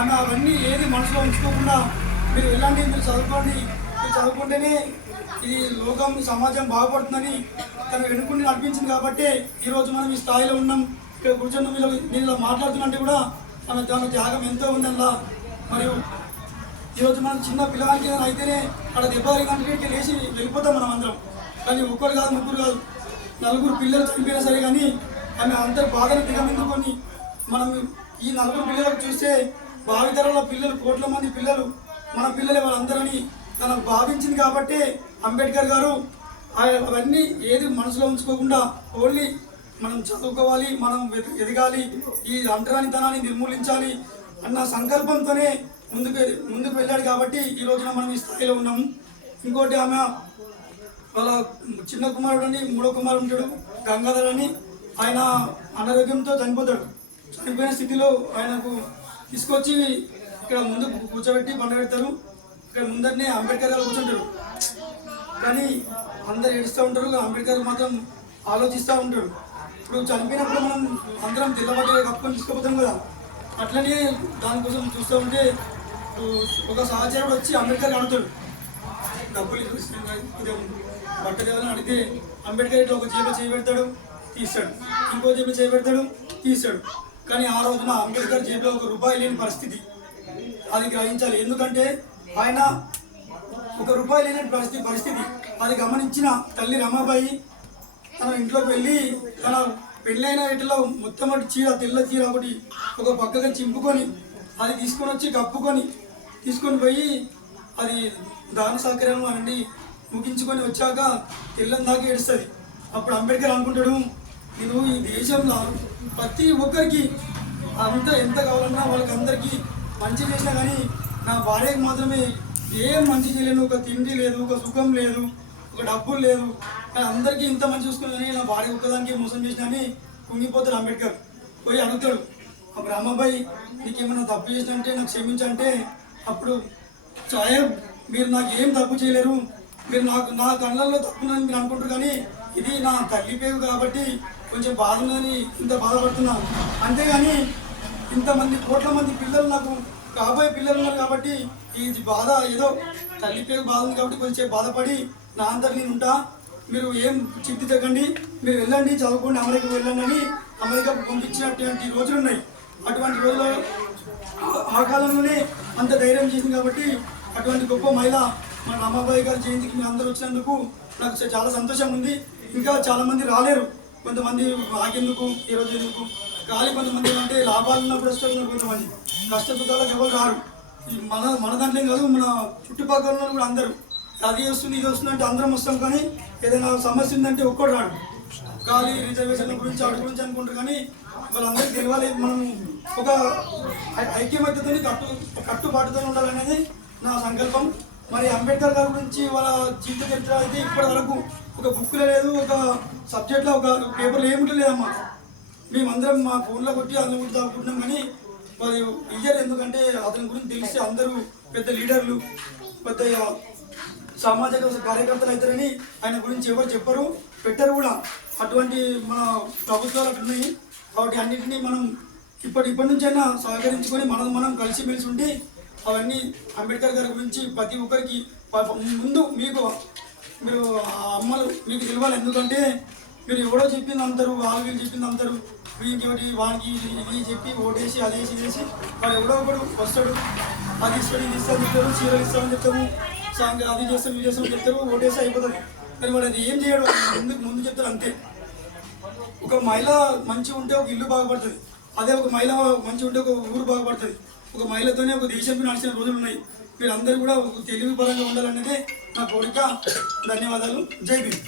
ఆమె అవన్నీ ఏది మనసులో ఉంచుకోకుండా మీరు వెళ్ళండి, మీరు చదువుకోండి, మీరు చదువుకుంటేనే ఈ లోకం సమాజం బాగుపడుతుందని తను వెనుకుండి నడిపించింది కాబట్టి ఈరోజు మనం ఈ స్థాయిలో ఉన్నాం. ఇక్కడ కూర్చొని నేను ఇలా మాట్లాడుతున్నట్టు కూడా తన త్యాగం ఎంతో ఉందల్లా. మరియు ఈరోజు మనం చిన్న పిల్లలకి అయితేనే అక్కడ దెబ్బ తగినంటే లేచి వెళ్ళిపోతాం మనం అందరం. కానీ ఒక్కరు కాదు, ముగ్గురు కాదు, నలుగురు పిల్లలు చనిపోయినా సరే కానీ ఆమె అందరి బాధను దిగమిందుకొని మనం ఈ నలుగురు పిల్లలకు చూస్తే భావితరంలో పిల్లలు, కోట్ల మంది పిల్లలు మన పిల్లలే వాళ్ళందరని తను భావించింది కాబట్టి అంబేద్కర్ గారు అవన్నీ ఏది మనసులో ఉంచుకోకుండా ఓన్లీ మనం చదువుకోవాలి, మనం ఎదగాలి, ఈ అంటరానితనాన్ని నిర్మూలించాలి అన్న సంకల్పంతోనే ముందుకు వెళ్ళాడు కాబట్టి ఈ రోజున మనం ఈ స్థాయిలో ఉన్నాము. ఇంకోటి ఆమె వాళ్ళ చిన్న కుమారుడు అని, మూడో కుమారుడు ఉంటాడు గంగాధర్ అని, ఆయన అనారోగ్యంతో చనిపోతాడు. చనిపోయిన స్థితిలో ఆయనకు తీసుకొచ్చి ఇక్కడ ముందు కూర్చోబెట్టి పండబెడతారు. ఇక్కడ ముందరనే అంబేద్కర్ గారు కూర్చుంటారు. కానీ అందరు ఏడుస్తూ ఉంటారు, అంబేద్కర్ మాత్రం ఆలోచిస్తూ ఉంటాడు. ఇప్పుడు చనిపోయినప్పుడు మనం అందరం తెల్లబట్ట కప్పుకొని తీసుకుపోతాం కదా, అట్లనే దానికోసం చూస్తూ ఉంటే ఒక సహచరుడు వచ్చి అంబేద్కర్ అడుగుతాడు, డబ్బులు బట్ట దేవాలని అడిగితే అంబేద్కర్ ఇట్లా ఒక జేబులో చేయబెడతాడు, తీస్తాడు, ఇంకో జేబులో చేయబెడతాడు, తీస్తాడు. కానీ ఆ రోజున అంబేద్కర్ జేబులో ₹1 లేని పరిస్థితి. అది గ్రహించాలి, ఎందుకంటే ఆయన ₹1 లేని పరిస్థితి అది గమనించిన తల్లి రమాబాయి తన ఇంట్లోకి వెళ్ళి తన పెళ్ళైన వీటిలో మొట్టమొదటి చీర, తెల్ల చీర ఒకటి ఒక పక్కగా చింపుకొని అది తీసుకొని వచ్చి కప్పుకొని తీసుకొని పోయి అది దాన సౌకర్యం అనండి ముగించుకొని వచ్చాక తెల్లని దాకా ఏడుస్తుంది. అప్పుడు అంబేద్కర్ అనుకుంటాడు, నేను ఈ దేశంలో ప్రతి ఒక్కరికి అంతా ఎంత కావాలన్నా వాళ్ళకందరికీ మంచి చేసినా కానీ నా భార్యకు మాత్రమే ఏం మంచి చేయలేను. ఒక తిండి లేదు, ఒక సుఖం లేదు, ఒక డబ్బులు లేదు, కానీ అందరికీ ఇంత మంచి చూసుకుని నా భార్య ఒక్కదానికి మోసం చేసినా అని కుంగిపోతాడు అంబేద్కర్. పోయి అడుగుతాడు, అప్పుడు రమాబాయి నీకేమన్నా తప్పు చేసినంటే నాకు క్షమించంటే, అప్పుడు సాహెబ్ మీరు నాకు ఏం తప్పు చేయలేరు, మీరు నా కళ్ళల్లో తప్పుందని మీరు అనుకుంటారు, కానీ ఇది నా తల్లి పేరు కాబట్టి కొంచెం బాధ ఉందని ఇంత బాధపడుతున్నా, అంతేగాని ఇంతమంది కోట్ల మంది పిల్లలు నాకు కాబోయే పిల్లలు ఉన్నారు కాబట్టి ఈ బాధ ఏదో తల్లి పేరు బాధ ఉంది కాబట్టి కొంచెం బాధపడి నా అందరు నేను ఉంటా, మీరు ఏం చింతించకండి, మీరు వెళ్ళండి, చదువుకోండి, అమెరికాకు వెళ్ళండి అని అమెరికాకు పంపించినటువంటి రోజులు ఉన్నాయి. అటువంటి రోజుల్లో ఆ కాలంలోనే అంత ధైర్యం చేసింది కాబట్టి అటువంటి గొప్ప మహిళ మన రమాబాయి గారి జయంతికి మీరు అందరూ వచ్చినందుకు నాకు చాలా సంతోషం ఉంది. ఇంకా చాలామంది రాలేరు, కొంతమంది ఆగేందుకు ఈరోజు ఎందుకు ఖాళీ, కొంతమంది అంటే లాభాలు ఉన్నప్పుడు వస్తున్నారు, కొంతమంది కష్ట సుఖాలకు ఎవరు రారు. మన దాంట్లో కాదు, మన చుట్టుపక్కల కూడా అందరూ అది వస్తుంది ఇది వస్తుంది అంటే అందరం వస్తాం, కానీ ఏదైనా సమస్య ఉందంటే ఒక్కడు రాడు. ఖాళీ రిజర్వేషన్ల గురించి వాటి గురించి అనుకుంటారు, కానీ వాళ్ళందరికీ తెలియాలి మనం ఒక ఐక్యమత్యతో కట్టుబాటుతో ఉండాలనేది నా సంకల్పం. మరి అంబేద్కర్ గారి గురించి వాళ్ళ జీవిత చరిత్ర అయితే ఇప్పటి వరకు ఒక బుక్లో లేదు, ఒక సబ్జెక్ట్లో ఒక పేపర్లో ఏమిటో లేదమ్మా. మేమందరం మా ఫోన్లో కొట్టి అందరం కూడా దాక్కుంటున్నాం, కానీ మరి ఇయ్యరు. ఎందుకంటే అతని గురించి తెలిస్తే అందరూ పెద్ద లీడర్లు, పెద్ద సామాజిక కార్యకర్తలు అవుతారని ఆయన గురించి ఎవరు చెప్పరు, పెట్టరు కూడా. అటువంటి మన ప్రభుత్వాలు అటున్నాయి కాబట్టి అన్నింటినీ మనం ఇప్పటి నుంచైనా సహకరించుకొని మనం కలిసిమెలిసి ఉండి అవన్నీ అంబేద్కర్ గారి గురించి ప్రతి ఒక్కరికి ముందు మీరు అమ్మలు మీకు తెలియాలి. ఎందుకంటే మీరు ఎవడో చెప్పింది అంటారు, వీళ్ళు చెప్పింది అంటారు, వీరికి వానికి ఇది చెప్పి ఓటేసి అదేసి వేసి వాడు ఎవడో ఒకడు వస్తాడు, అది ఇస్తాడు, ఇది ఇస్తాను చెప్తారు, చీరలు ఇస్తామని చెప్తారు, అది చేస్తాం ఇది చేస్తామని చెప్తారు, ఓటేసి అయిపోతుంది. కానీ వాడు అది ఏం చేయడు, ముందు చెప్తారు అంతే. ఒక మహిళ మంచిగా ఉంటే ఒక ఇల్లు బాగుపడుతుంది, అదే ఒక మహిళ మంచిగా ఉంటే ఒక ఊరు బాగుపడుతుంది. ఒక మహిళతోనే ఒక దేశంపై నడిచిన రోజులు ఉన్నాయి. మీరందరూ కూడా తెలివి పరంగా ఉండాలనేదే నా కోరిక. ధన్యవాదాలు. జై భీమ్.